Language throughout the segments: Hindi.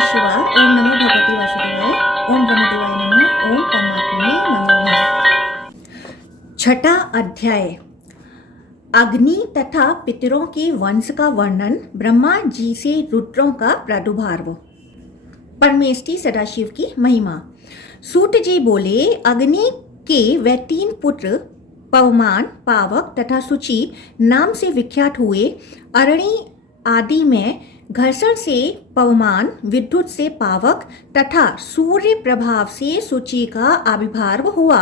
नमः शिवाय। ओम नमो भगवते वासुदेवाय। ओम ब्रह्मदेवाय नमः। ओम परमात्मने नमो नमः। छठा अध्याय अग्नि तथा पितरों के वंश का वर्णन। ब्रह्मा जी से रुद्रों का प्रादुर्भाव। परमेष्टि सदाशिव की महिमा। सूत जी बोले, अग्नि के वे 3 पुत्र पवमान, पावक तथा सुचि नाम से विख्यात हुए। अरणी आदि में घर्षण से पवमान, विद्युत से पावक तथा सूर्य प्रभाव से सुचि का आविर्भाव हुआ।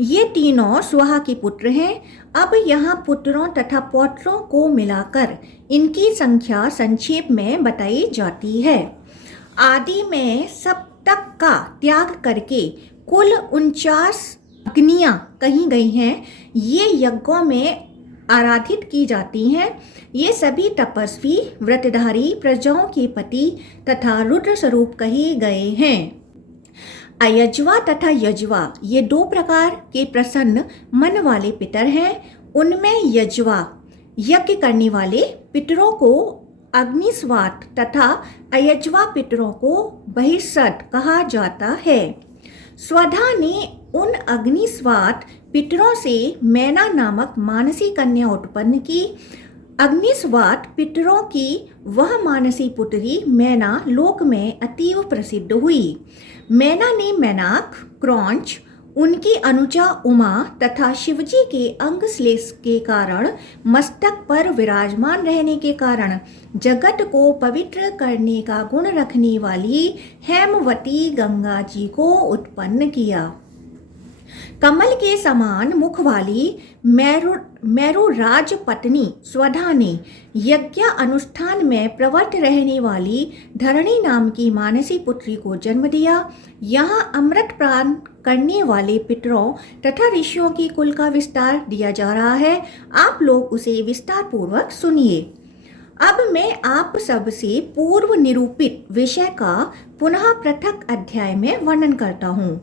ये तीनों स्वाहा के पुत्र हैं। अब यहाँ पुत्रों तथा पौत्रों को मिलाकर इनकी संख्या संक्षेप में बताई जाती है। आदि में सप्तक का त्याग करके कुल 49 अग्नियां कही गई हैं। ये यज्ञों में आराधित की जाती हैं। ये सभी तपस्वी, व्रतधारी, प्रजाओं के पति तथा रुद्र स्वरूप कहे गए हैं। अयज्वा तथा यज्वा ये 2 प्रकार के प्रसन्न मन वाले पितर हैं। उनमें यज्वा यज्ञ करने वाले पितरों को अग्निस्वात तथा अयज्वा पितरों को बहिष्सत कहा जाता है। स्वधा ने उन अग्निस्वात पितरों से मैना नामक मानसी कन्या उत्पन्न की। अग्निस्वात पितरों की वह मानसी पुत्री मैना लोक में अतीव प्रसिद्ध हुई। मैना ने मैनाक, क्रौंच, उनकी अनुजा उमा तथा शिवजी के अंग श्लेष के कारण मस्तक पर विराजमान रहने के कारण जगत को पवित्र करने का गुण रखने वाली हेमवती गंगा जी को उत्पन्न किया। कमल के समान मुख वाली मेरु राज पत्नी स्वधा ने यज्ञ अनुष्ठान में प्रवृत्त रहने वाली धरणी नाम की मानसी पुत्री को जन्म दिया। यहाँ अमृत पान करने वाले पितरों तथा ऋषियों की कुल का विस्तार दिया जा रहा है। आप लोग उसे विस्तार पूर्वक सुनिए। अब मैं आप सबसे पूर्व निरूपित विषय का पुनः पृथक अध्याय में वर्णन करता हूँ।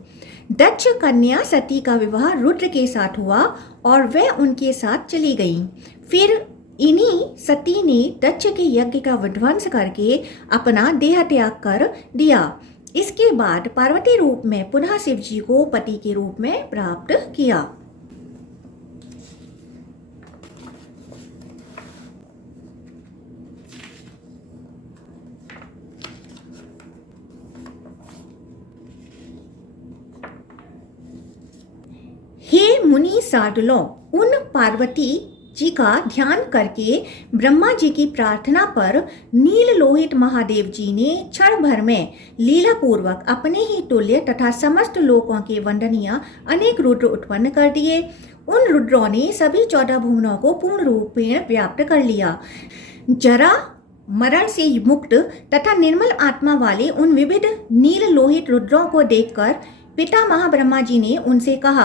दक्ष कन्या सती का विवाह रुद्र के साथ हुआ और वह उनके साथ चली गई। फिर इन्हीं सती ने दक्ष के यज्ञ का विध्वंस करके अपना देह त्याग कर दिया। इसके बाद पार्वती रूप में पुनः शिव जी को पति के रूप में प्राप्त किया। हे मुनि साधुलों, उन पार्वती जी का ध्यान करके ब्रह्मा जी की प्रार्थना पर नील लोहित महादेव जी ने क्षण भर में लीला पूर्वक अपने ही तुल्य तथा समस्त लोकों के वंदनीय अनेक रुद्र उत्पन्न कर दिए। उन रुद्रों ने सभी 14 भुवनों को पूर्ण रूपेण व्याप्त कर लिया। जरा मरण से मुक्त तथा निर्मल आत्मा वाले उन विविध नील लोहित रुद्रों को देखकर पिता महाब्रह्मा जी ने उनसे कहा,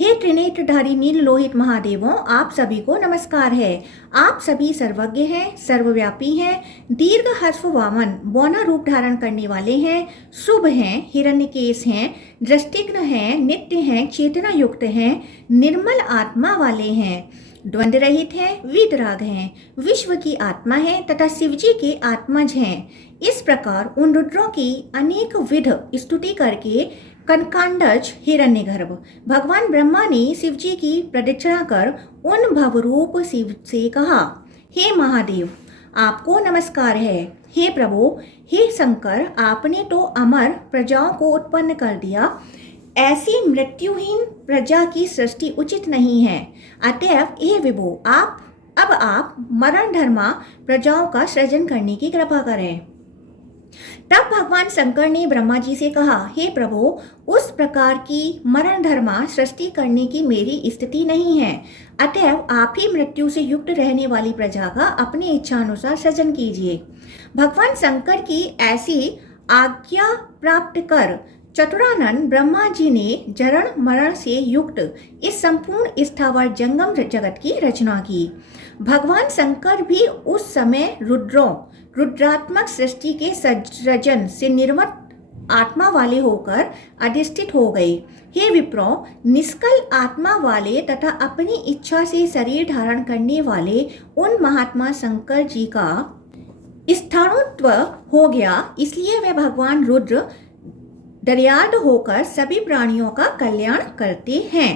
हे त्रिनेत्रधारी नील लोहित महादेवों, आप सभी को नमस्कार है। आप सभी सर्वज्ञ हैं, सर्वव्यापी हैं, दीर्घ हर्ष वामन बौना रूप धारण करने वाले हैं, शुभ हैं, हिरण्यकेश हैं, दृष्टिघ्न हैं, नित्य हैं, चेतना युक्त हैं, निर्मल आत्मा वाले हैं, द्वंद्व रहित हैं, वीतराग हैं, विश्व की आत्मा है तथा शिवजी के आत्मज हैं। इस प्रकार उन रुद्रों की अनेक विध स्तुति करके कनकांडज हिरण्यगर्भ भगवान ब्रह्मा ने शिवजी की प्रदक्षिणा कर उन भवरूप शिव से कहा, हे महादेव, आपको नमस्कार है। हे प्रभु, हे शंकर, आपने तो अमर प्रजाओं को उत्पन्न कर दिया। ऐसी मृत्युहीन प्रजा की सृष्टि उचित नहीं है। अतएव हे विभो, आप मरण धर्मा प्रजाओं का सृजन करने की कृपा करें। तब भगवान शंकर ने ब्रह्मा जी से कहा, हे प्रभु, उस प्रकार की मरण धर्मा सृष्टि करने की मेरी स्थिति नहीं है। अतएव आप ही मृत्यु से युक्त रहने वाली प्रजा का अपनी इच्छा अनुसार सृजन कीजिए। भगवान शंकर की ऐसी आज्ञा प्राप्त कर चतुरानन ब्रह्मा जी ने जरण मरण से युक्त इस संपूर्ण स्थावर जंगम जगत की रचना की। भगवान शंकर भी उस समय रुद्रात्मक सृष्टि के सृजन से निर्मत आत्मा वाले होकर अधिष्ठित हो गए। हे विप्रो, निष्कल आत्मा वाले तथा अपनी इच्छा से शरीर धारण करने वाले उन महात्मा शंकर जी का स्थाणुत्व हो गया, इसलिए वे भगवान रुद्र दर्याद होकर सभी प्राणियों का कल्याण करते हैं।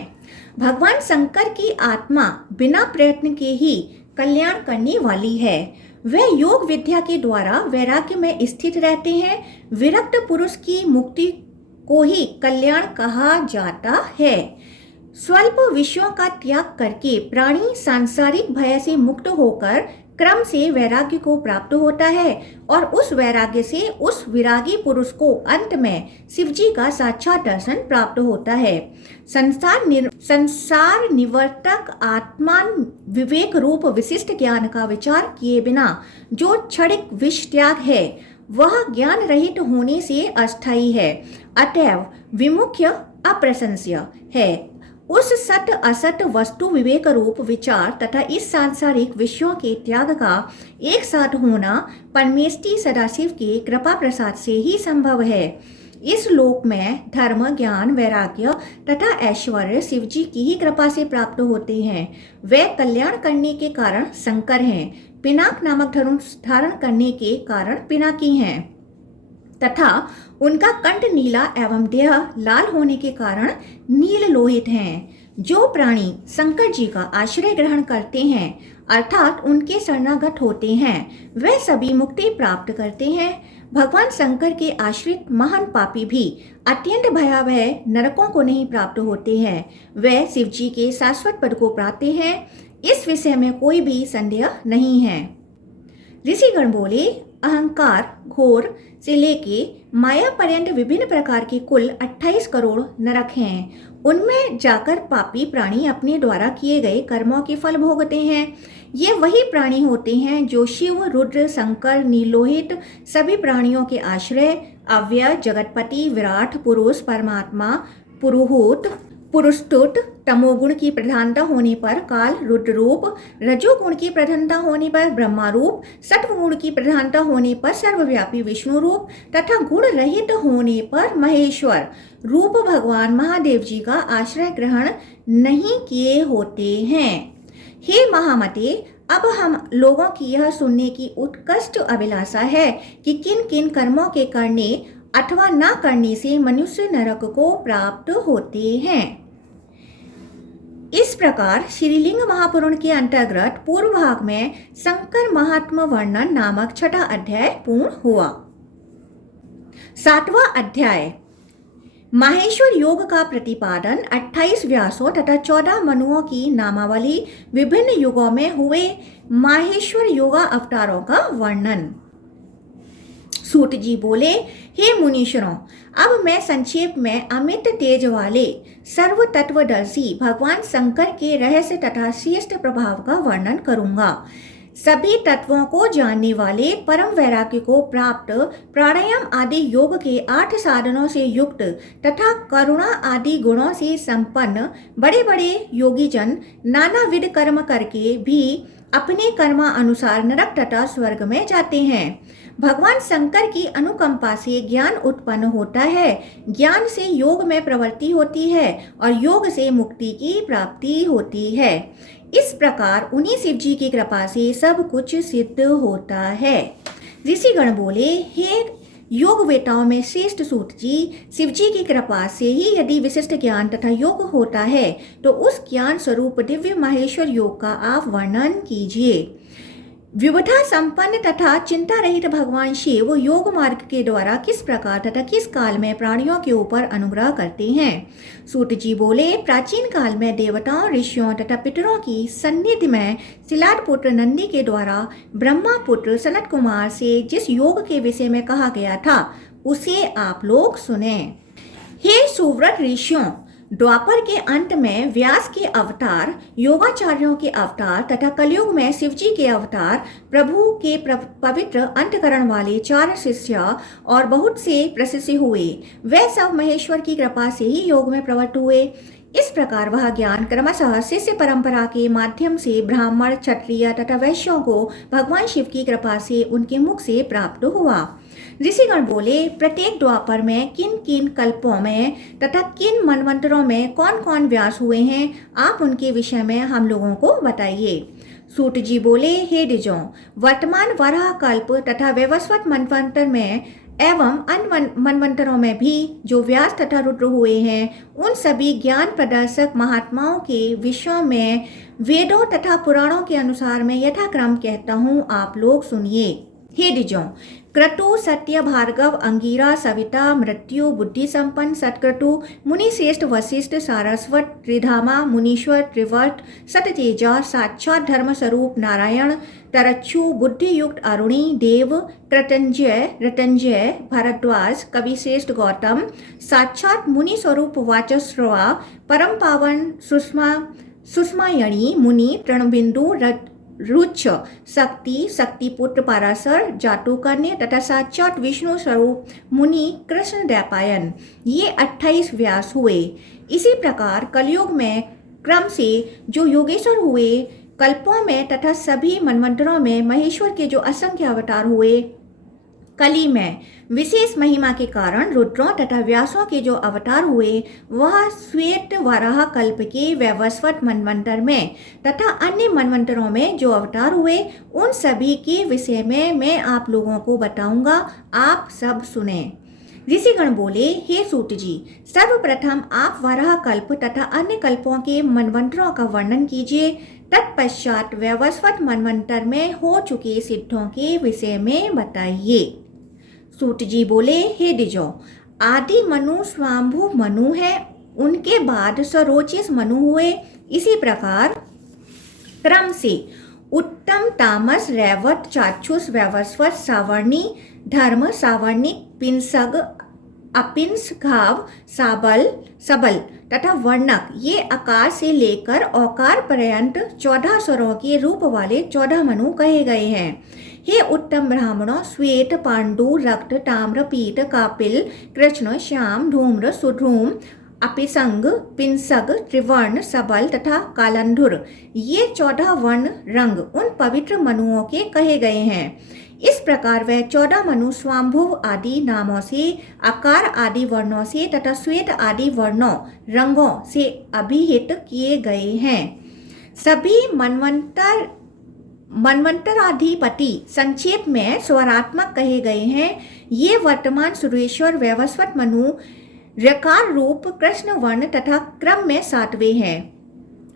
भगवान शंकर की आत्मा बिना प्रयत्न के ही कल्याण करने वाली है। वे योग विद्या के द्वारा वैराग्य में स्थित रहते हैं। विरक्त पुरुष की मुक्ति को ही कल्याण कहा जाता है। स्वल्प विषयों का त्याग करके प्राणी सांसारिक भय से मुक्त होकर क्रम से वैराग्य को प्राप्त होता है और उस वैराग्य से उस विरागी पुरुष को अंत में शिव जी का साक्षात दर्शन प्राप्त होता है। संसार निवर्तक आत्मान विवेक रूप विशिष्ट ज्ञान का विचार किए बिना जो क्षणिक विष त्याग है वह ज्ञान रहित होने से अस्थायी है, अतएव विमुख्य अप्रशंस्य है। उस सत असत वस्तु विवेक रूप विचार तथा इस सांसारिक विषयों के त्याग का एक साथ होना परमेष्टि सदाशिव के कृपा प्रसाद से ही संभव है। इस लोक में धर्म, ज्ञान, वैराग्य तथा ऐश्वर्य शिव जी की ही कृपा से प्राप्त होते हैं। वे कल्याण करने के कारण शंकर हैं, पिनाक नामक धनुष धारण करने के कारण पिनाकी हैं तथा उनका कंठ नीला एवं देह लाल होने के कारण नील लोहित हैं। जो प्राणी शंकर जी का आश्रय ग्रहण करते हैं अर्थात उनके शरणागत होते हैं, वे सभी मुक्ति प्राप्त करते हैं। भगवान शंकर के आश्रित महान पापी भी अत्यंत भयावह नरकों को नहीं प्राप्त होते हैं, वे शिव जी के शाश्वत पद को पाते हैं। इस विषय में कोई भी संदेह नहीं है। ऋषिगण बोले, अहंकार घोर से लेके माया पर्यंत विभिन्न प्रकार के कुल 28 करोड़ नरक हैं। उनमें जाकर पापी प्राणी अपने द्वारा किए गए कर्मों के फल भोगते हैं। ये वही प्राणी होते हैं जो शिव, रुद्र, शंकर, नीलोहित सभी प्राणियों के आश्रय, अव्यय, जगतपति, विराट, पुरुष, परमात्मा, पुरुहूत, पुरुषतुत, तमोगुण की प्रधानता होने पर काल रुद्र रूप, रजोगुण की प्रधानता होने पर ब्रह्मा रूप, सत्वगुण की प्रधानता होने पर सर्वव्यापी विष्णु रूप तथा गुण रहित होने पर महेश्वर रूप भगवान महादेव जी का आश्रय ग्रहण नहीं किए होते हैं। हे महामते, अब हम लोगों की यह सुनने की उत्कृष्ट अभिलाषा है कि किन किन कर्मों के करने अथवा न करने से मनुष्य नरक को प्राप्त होते हैं। इस प्रकार श्रीलिंग महापुराण के अंतर्गत पूर्व भाग में शंकर महात्मा वर्णन नामक छठा अध्याय पूर्ण हुआ। 7वां अध्याय माहेश्वर योग का प्रतिपादन, 28 व्यासों तथा 14 मनुओं की नामावली, विभिन्न युगों में हुए माहेश्वर योगा अवतारों का वर्णन। सूत जी बोले, हे मुनीश्वरों, अब मैं संक्षेप में अमित तेज वाले सर्व तत्वदर्शी भगवान शंकर के रहस्य तथा श्रेष्ठ प्रभाव का वर्णन करूंगा। सभी तत्वों को जानने वाले, परम वैराग्य को प्राप्त, प्राणायाम आदि योग के 8 साधनों से युक्त तथा करुणा आदि गुणों से संपन्न बड़े बड़े योगी जन नानाविध कर्म करके भी अपने कर्मा अनुसार नरक तथा स्वर्ग में जाते हैं। भगवान शंकर की अनुकंपा से ज्ञान उत्पन्न होता है, ज्ञान से योग में प्रवृत्ति होती है और योग से मुक्ति की प्राप्ति होती है। इस प्रकार उन्हीं शिव जी की कृपा से सब कुछ सिद्ध होता है। ऋषिगण बोले, हे योग वेताओं में श्रेष्ठ सूत जी, शिव जी की कृपा से ही यदि विशिष्ट ज्ञान तथा योग होता है तो उस ज्ञान स्वरूप दिव्य माहेश्वर योग का आप वर्णन कीजिए। विविधता संपन्न तथा चिंता रहित भगवान शिव योग मार्ग के द्वारा किस प्रकार तथा किस काल में प्राणियों के ऊपर अनुग्रह करते हैं। सूत जी बोले, प्राचीन काल में देवताओं, ऋषियों तथा पितरों की सन्निधि में शिलाद पुत्र नंदी के द्वारा ब्रह्मा पुत्र सनत कुमार से जिस योग के विषय में कहा गया था उसे आप लोग सुने। हे सुव्रत ऋषियों, द्वापर के अंत में व्यास के अवतार, योगाचार्यों के अवतार तथा कलयुग में शिवजी के अवतार, प्रभु के पवित्र अंतकरण वाले 4 शिष्य और बहुत से प्रशिष्य हुए। वे सब महेश्वर की कृपा से ही योग में प्रवृत्त हुए। इस प्रकार वह ज्ञान क्रमशः शिष्य परंपरा के माध्यम से ब्राह्मण, क्षत्रिय तथा वैश्यों को भगवान शिव की कृपा से उनके मुख से प्राप्त हुआ। ऋषिगण बोले, प्रत्येक द्वापर में किन किन कल्पों में तथा किन मनवंतरों में कौन कौन व्यास हुए हैं, आप उनके विषय में हम लोगों को बताइए। सूत जी बोले, हे द्विजों, वर्तमान वराह कल्प तथा वैवस्वत मनवंतर में एवं अन्य मनवंतरों में भी जो व्यास तथा रुद्र हुए हैं, उन सभी ज्ञान प्रदर्शक महात्माओं के विषयों में वेदों तथा पुराणों के अनुसार मैं यथाक्रम कहता हूँ, आप लोग सुनिए। हे द्विजों, क्रतु, सत्य, भार्गव, अंगीरा, सविता, मृत्यु, बुद्धि संपन्न, सतक्रतु, मुनि श्रेष्ठ, वशिष्ठ, सारस्वत, त्रिधामा, मुनीश्वर, त्रिवर्त, सततेजा, साक्षात धर्म स्वरूप नारायण, तरच्छु, बुद्धि युक्त अरुणी, देव, कृतंजय, रतंजय, भारद्वाज, कवि श्रेष्ठ गौतम, साक्षात मुनि स्वरूप वाचस्रवा, परम पावन सुषमायणी मुनि, तृणबिंदु, रुच्छ, शक्ति, शक्तिपुत्र पाराशर, जातुकन्य तथा साक्षात विष्णु स्वरूप मुनि कृष्ण द्वैपायन, ये 28 व्यास हुए। इसी प्रकार कलयुग में क्रम से जो योगेश्वर हुए, कल्पों में तथा सभी मनवंतरों में महेश्वर के जो असंख्य अवतार हुए, कली में विशेष महिमा के कारण रुद्रों तथा व्यासों के जो अवतार हुए, वह श्वेत वराह कल्प के वैवस्वत मनवंतर में तथा अन्य मनवंतरों में जो अवतार हुए, उन सभी के विषय में मैं आप लोगों को बताऊंगा, आप सब सुने। ऋषिगण बोले, हे सूत जी, सर्वप्रथम आप वराह कल्प तथा अन्य कल्पों के मनवंतरों का वर्णन कीजिए। तत्पश्चात वैवस्वत मनवंतर में हो चुके सिद्धों के विषय में बताइए। सूत जी बोले, हे द्विजों, आदि मनु स्वांभु मनु है, उनके बाद सरोचिस मनु हुए। इसी प्रकार क्रम से उत्तम, तामस, रैवत, चाक्षुष, वैवस्वत, सावर्णी, धर्म, सावर्णिक, पिंसग, अपिंस, घाव, सबल तथा वर्णक, ये आकार से लेकर औकार पर्यंत 14 स्वरों के रूप वाले 14 मनु कहे गए हैं। हे उत्तम ब्राह्मणों, श्वेत, पांडु, रक्त, ताम्र, पीत, कापिल, कृष्ण, श्याम, धूम्र, सुधूम, अपिसंग, पिंसग, त्रिवर्ण, सबल तथा कालंधुर, ये 14 वर्ण रंग उन पवित्र मनुओं के कहे गए हैं। इस प्रकार वह 14 मनु स्वांभुव आदि नामों से, आकार आदि वर्णों से तथा श्वेत आदि वर्णों रंगों से अभिहित किए गए हैं। सभी मनवंतराधिपति संक्षेप में स्वरात्मक कहे गए हैं। ये वर्तमान सुरेश्वर वैवस्वत मनु ऋकार रूप कृष्ण वर्ण तथा क्रम में 7वें हैं।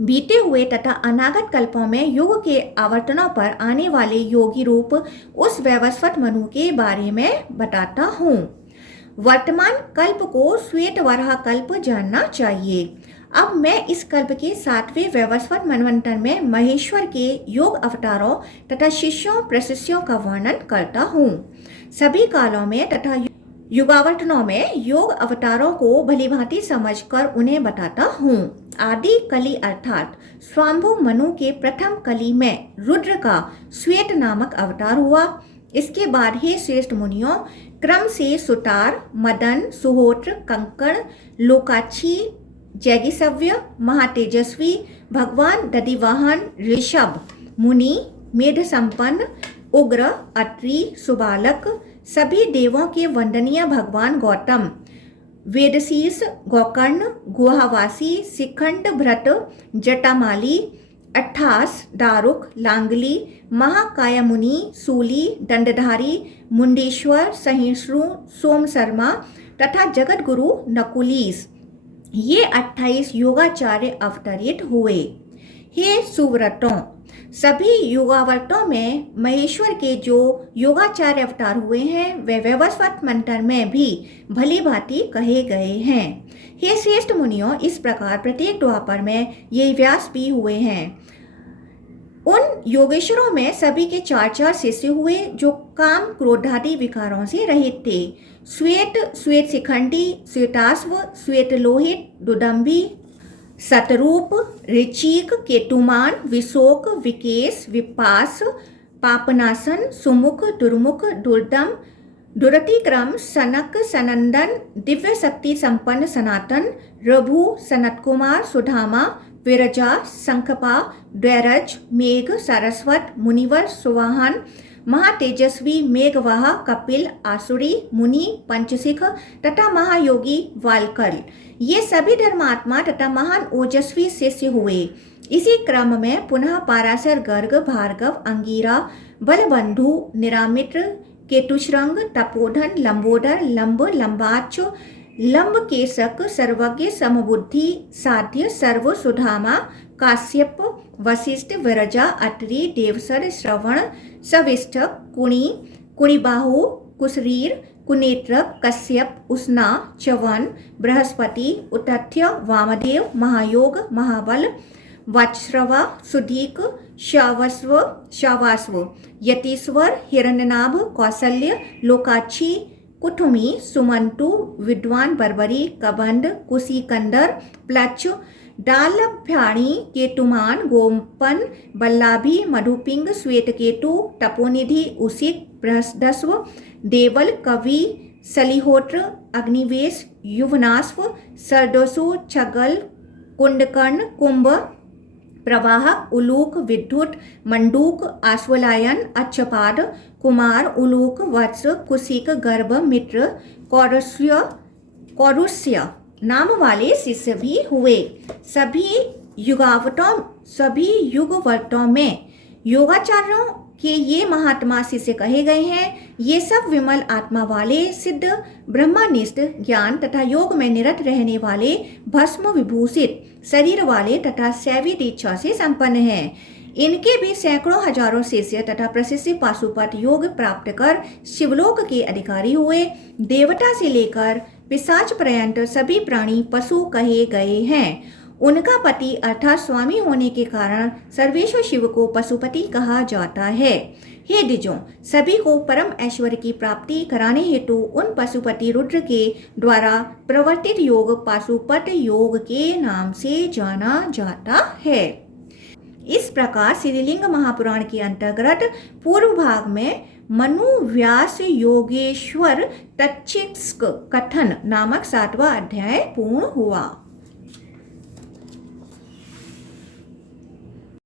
बीते हुए तथा अनागत कल्पों में युग के आवर्तनों पर आने वाले योगी रूप उस वैवस्वत मनु के बारे में बताता हूँ। वर्तमान कल्प को श्वेत वराह कल्प जानना चाहिए। अब मैं इस कल्प के 7वें वैवस्वत मनवंतर में महेश्वर के योग अवतारों तथा शिष्यों प्रशिष्यों का वर्णन करता हूँ। सभी कालों में तथा युगावर्तनों में योग अवतारों को भलीभांति समझकर उन्हें बताता हूँ। आदि कली अर्थात स्वांभु मनु के प्रथम कली में रुद्र का श्वेत नामक अवतार हुआ। इसके बाद हे श्रेष्ठ मुनियों, क्रम से सुतार, मदन, सुहोत्र, कंकण, लोकाक्षी, जैगिसव्य, महातेजस्वी, भगवान दधिवाहन, ऋषभ, मुनि, मेध संपन्न, उग्र, अत्रि, सुबालक, सभी देवों के वंदनीय भगवान गौतम, वेदशीष, गोकर्ण, गुहावासी, शिखंड भ्रत, जटामाली, अट्ठास, दारुक, लांगली, महाकायमुनि, सूली, दंडधारी, मुंडेश्वर, सहिष्णु, सोम शर्मा तथा जगत गुरु नकुलीस, ये 28 योगाचार्य अवतरित हुए। हे सुव्रतों, सभी योगावर्तों में महेश्वर के जो योगाचार्य अवतार हुए हैं, वे वैवस्वत मंत्र में भी भली भांति कहे गए हैं। हे श्रेष्ठ मुनियों, इस प्रकार प्रत्येक द्वापर में ये व्यास भी हुए हैं। उन योगेश्वरों में सभी के 4 शिष्य हुए जो काम क्रोधादि विकारों से रहित थे। श्वेत शिखंडी, श्वेताश्व, श्वेत लोहित, दुदंभी, सतरूप, ऋचिक, केतुमान, विशोक, विकेश, विपास, पापनाशन, सुमुख, दुर्मुख, दुर्दम, दुरतिक्रम, सनक, सनंदन, दिव्य शक्ति संपन्न सनातन, रघु, सनत कुमार, सुधामा, विरजा, शंखपा, द्वैरज, मेघ, सारस्वत, मुनिवर, सुवाहन, महातेजस्वी मेघवाह कपिल, आसुरी, मुनि, पंचशिख तथा महायोगी वालकल, ये सभी धर्मात्मा तथा महान ओजस्वी शिष्य हुए। इसी क्रम में पुनः पाराशर गर्ग, भार्गव, अंगीरा, बलबंधु, निरामित्र, केतुश्रंग, तपोधन, लंबोदर, लंब, लंबाच, लंबकेशक, सर्वज्ञ, समबुद्धि, साध्य, सर्व, सुधामा, काश्यप, वशिष्ठ, विरजा, अत्रि, देवसर, श्रवण, सविष्ठ, कुणी, कुणिबाहु, कुशरीर, कुनेत्र, कश्यप, उष्णा, च्यवन, बृहस्पति, उतथ्य, वामदेव, महायोग, महाबल, वाचश्रवा, सुधीक, शावास्व, यतीश्वर, हिरण्यनाभ, कौसल्य, लोकाक्षी, कुठुमी, सुमंतु, विद्वान, बर्बरी, कबंध, कुशीकंदर, प्लच, डालभ्याणी, केतुमान, गोपन, बल्लाभी, मधुपिंग, श्वेतकेतु, तपोनिधि, उसित, बृहस्पति, देवल, कवि, सलिहोत्र, अग्निवेश, युवनाश्व, सरदोसु, छगल, कुंडकर्ण, कुंभ, प्रवाहक, उलूक, विद्युत, मंडूक, आश्वलायन, अच्छपाद, कुमार, उलूक, वत्स, कुशिक, गर्भ, मित्र, कौरुष्य नाम वाले शिष्य भी हुए। सभी युगवर्तों में योगाचार्यों के ये महात्मा शिष्य कहे गए हैं। ये सब विमल आत्मा वाले, सिद्ध, ब्रह्मनिष्ठ, ज्ञान तथा योग में निरत रहने वाले, भस्म विभूषित शरीर वाले तथा शैवी दीक्षा से संपन्न हैं। इनके भी सैकड़ों हजारों शिष्य तथा प्रशिष्य पाशुपत योग प्राप्त कर शिवलोक के अधिकारी हुए। देवता से लेकर पिशाच पर्यंत सभी प्राणी पशु कहे गए हैं। उनका पति अर्थात स्वामी होने के कारण सर्वेश्वर शिव को पशुपति कहा जाता है। हे द्विजों, सभी को परम ऐश्वर्य की प्राप्ति कराने हेतु उन पशुपति रुद्र के द्वारा प्रवर्तित योग पाशुपत योग के नाम से जाना जाता है। इस प्रकार श्रीलिंग महापुराण के अंतर्गत पूर्व भाग में मनु व्यास योगेश्वर तच्छिष्क कथन नामक 7वां अध्याय पूर्ण हुआ।